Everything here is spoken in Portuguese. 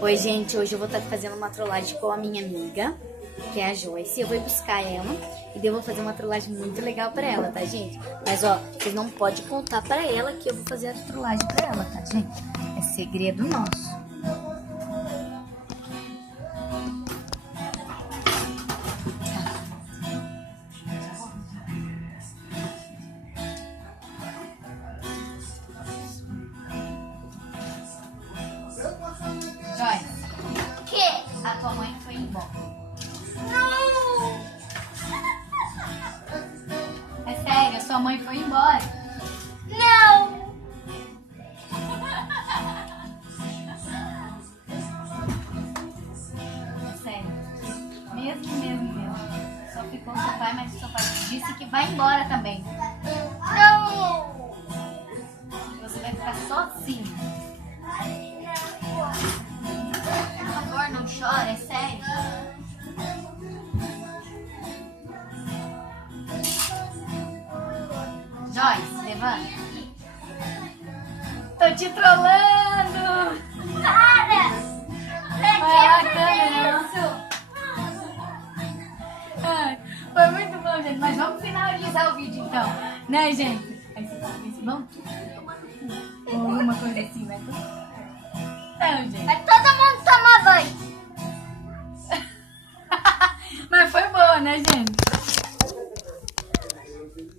Oi, gente, hoje eu vou estar fazendo uma trollagem com a minha amiga, que é a Joice. Eu vou buscar ela e daí eu vou fazer uma trollagem muito legal pra ela, tá, gente? Mas, ó, vocês não podem contar pra ela que eu vou fazer a trollagem pra ela, tá, gente? É segredo nosso. Joice, Que? a tua mãe foi embora. Não! É sério, a sua mãe foi embora. Não! É sério. Mesmo. Só ficou o seu pai, mas o seu pai disse que vai embora também. Não! Você vai ficar sozinha. Por favor, não chora, é sério. Joice, levanta. Tô te trollando. Para! Vai lá, câmera. Ai, foi muito bom, gente. Mas vamos finalizar o vídeo, então. Né, gente? Aí vocês vão ou alguma coisa assim, né? Não, gente. Vai todo mundo tomar banho! Mas foi boa, né, gente?